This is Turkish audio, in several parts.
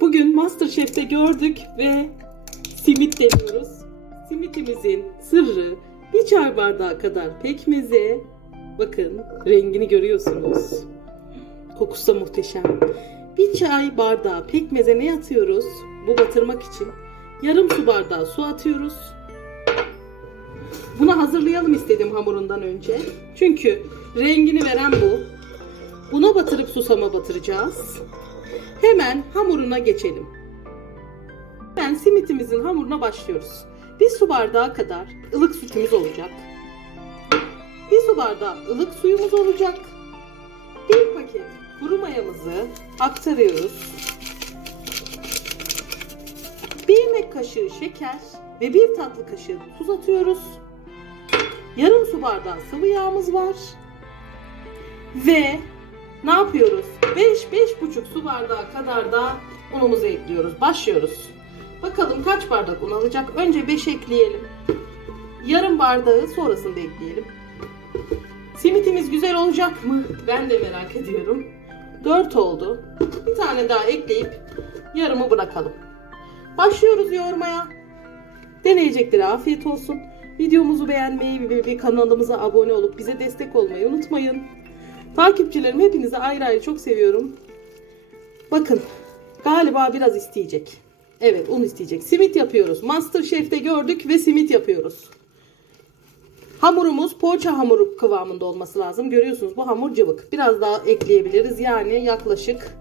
Bugün Masterchef'te gördük ve simit deniyoruz. Simitimizin sırrı bir çay bardağı kadar pekmeze. Bakın rengini görüyorsunuz. Kokusu da muhteşem. Bir çay bardağı pekmeze ne atıyoruz? Bu batırmak için yarım su bardağı su atıyoruz. Bunu hazırlayalım istedim hamurundan önce. Çünkü rengini veren bu. Buna batırıp susama batıracağız. Hemen hamuruna geçelim. Hemen simitimizin hamuruna başlıyoruz. Bir su bardağı kadar ılık sütümüz olacak. Bir su bardağı ılık suyumuz olacak. Bir paket kuru mayamızı aktarıyoruz. Bir yemek kaşığı şeker ve bir tatlı kaşığı tuz atıyoruz. Yarım su bardağı sıvı yağımız var. Ve ne yapıyoruz? 5-5,5 su bardağı kadar da unumuzu ekliyoruz. Başlıyoruz. Bakalım kaç bardak un alacak? Önce 5 ekleyelim. Yarım bardağı sonrasında ekleyelim. Simitimiz güzel olacak mı? Ben de merak ediyorum. 4 oldu. Bir tane daha ekleyip yarımı bırakalım. Başlıyoruz yoğurmaya. Deneyeceklere afiyet olsun. Videomuzu beğenmeyi ve kanalımıza abone olup bize destek olmayı unutmayın. Takipçilerim hepinizi ayrı ayrı çok seviyorum. Bakın galiba biraz isteyecek. Evet un isteyecek. Simit yapıyoruz. Masterchef'te gördük ve simit yapıyoruz. Hamurumuz poğaça hamuru kıvamında olması lazım. Görüyorsunuz bu hamur cıvık. Biraz daha ekleyebiliriz. Yani yaklaşık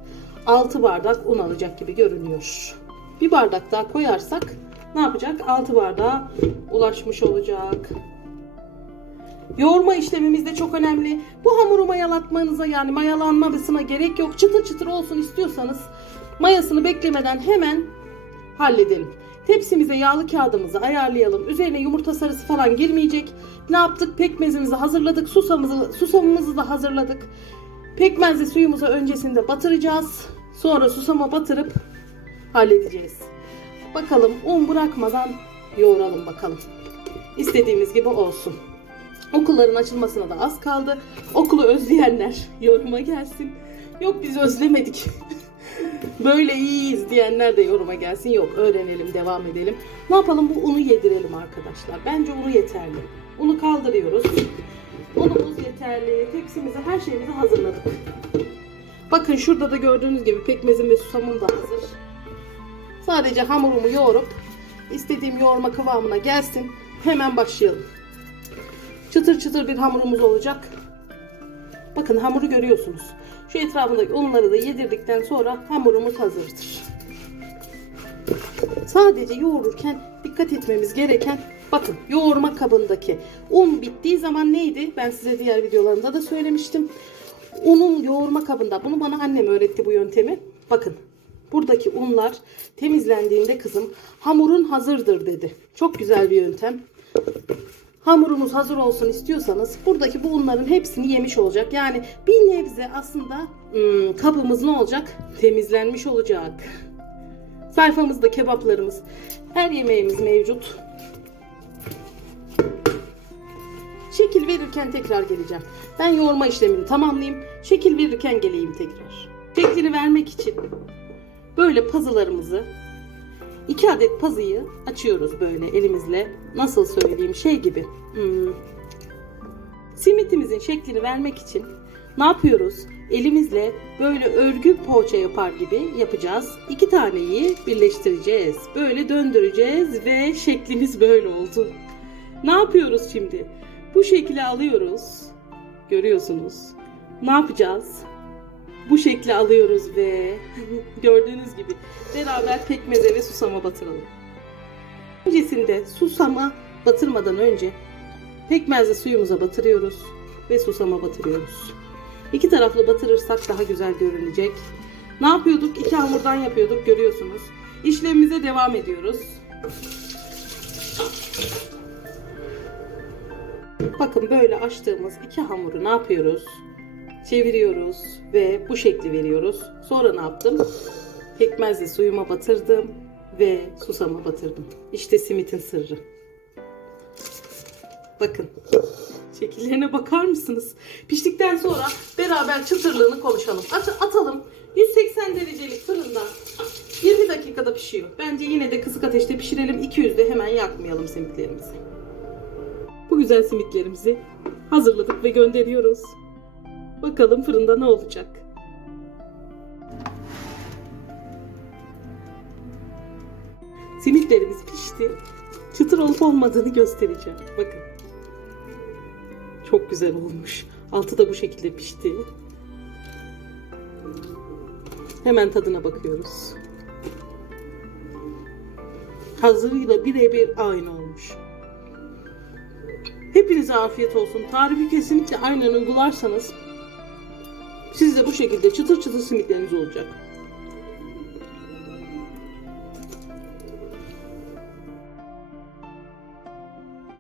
6 bardak un alacak gibi görünüyor. Bir bardak daha koyarsak ne yapacak? 6 bardağa ulaşmış olacak. Yoğurma işlemimiz de çok önemli. Bu hamuru mayalatmanıza yani mayalanmasına gerek yok. Çıtır çıtır olsun istiyorsanız mayasını beklemeden hemen halledelim. Tepsimize yağlı kağıdımızı ayarlayalım. Üzerine yumurta sarısı falan girmeyecek. Ne yaptık? Pekmezimizi hazırladık. Susamımızı, susamımızı da hazırladık. Pekmezli suyumuzu öncesinde batıracağız. Sonra susama batırıp halledeceğiz. Bakalım un bırakmadan yoğuralım bakalım. İstediğimiz gibi olsun. Okulların açılmasına da az kaldı. Okulu özleyenler yoruma gelsin. Yok biz özlemedik. Böyle iyiyiz diyenler de yoruma gelsin. Yok öğrenelim, devam edelim. Ne yapalım bu unu yedirelim arkadaşlar. Bence unu yeterli. Unu kaldırıyoruz. Unumuz yeterli. Tepsimizi her şeyimizi hazırladık. Bakın şurada da gördüğünüz gibi pekmezim ve susamım da hazır. Sadece hamurumu yoğurup istediğim yoğurma kıvamına gelsin. Hemen başlayalım. Çıtır çıtır bir hamurumuz olacak. Bakın hamuru görüyorsunuz. Şu etrafındaki unları da yedirdikten sonra hamurumuz hazırdır. Sadece yoğururken dikkat etmemiz gereken bakın yoğurma kabındaki un bittiği zaman neydi? Ben size diğer videolarımda da söylemiştim. Unun yoğurma kabında bunu bana annem öğretti bu yöntemi. Bakın buradaki unlar temizlendiğinde kızım hamurun hazırdır dedi. Çok güzel bir yöntem. Hamurumuz hazır olsun istiyorsanız buradaki bu unların hepsini yemiş olacak. Yani bir nebze aslında hmm, kabımız ne olacak? Temizlenmiş olacak. Sayfamızda kebaplarımız, her yemeğimiz mevcut. Şekil verirken tekrar geleceğim. Ben yoğurma işlemini tamamlayayım. Şekil verirken geleyim tekrar. Şeklini vermek için böyle pazılarımızı iki adet pazıyı açıyoruz böyle elimizle. Nasıl söyleyeyim şey gibi. Hmm. Simitimizin şeklini vermek için ne yapıyoruz? Elimizle böyle örgü poğaça yapar gibi yapacağız. İki taneyi birleştireceğiz. Böyle döndüreceğiz ve şeklimiz böyle oldu. Ne yapıyoruz şimdi? Bu şekli alıyoruz. Görüyorsunuz. Ne yapacağız? Bu şekli alıyoruz ve gördüğünüz gibi beraber pekmeze ve susama batıralım. Öncesinde susama batırmadan önce pekmezle suyumuza batırıyoruz ve susama batırıyoruz. İki taraflı batırırsak daha güzel görünecek. Ne yapıyorduk? İki hamurdan yapıyorduk görüyorsunuz. İşlemimize devam ediyoruz. Bakın böyle açtığımız iki hamuru ne yapıyoruz? Çeviriyoruz ve bu şekli veriyoruz. Sonra ne yaptım? Pekmezle suyuma batırdım ve susama batırdım. İşte simitin sırrı. Bakın. Şekillerine bakar mısınız? Piştikten sonra beraber çıtırlığını konuşalım. At- atalım. 180 derecelik fırından dakikada pişiyor. Bence yine de kısık ateşte pişirelim. 200'de hemen yakmayalım simitlerimizi. Bu güzel simitlerimizi hazırladık ve gönderiyoruz. Bakalım fırında ne olacak. Simitlerimiz pişti. Çıtır olup olmadığını göstereceğim. Bakın. Çok güzel olmuş. Altı da bu şekilde pişti. Hemen tadına bakıyoruz. Hazırıyla birebir aynı olmuş. Hepinize afiyet olsun. Tarifi kesinlikle aynen uygularsanız sizde bu şekilde çıtır çıtır simitleriniz olacak.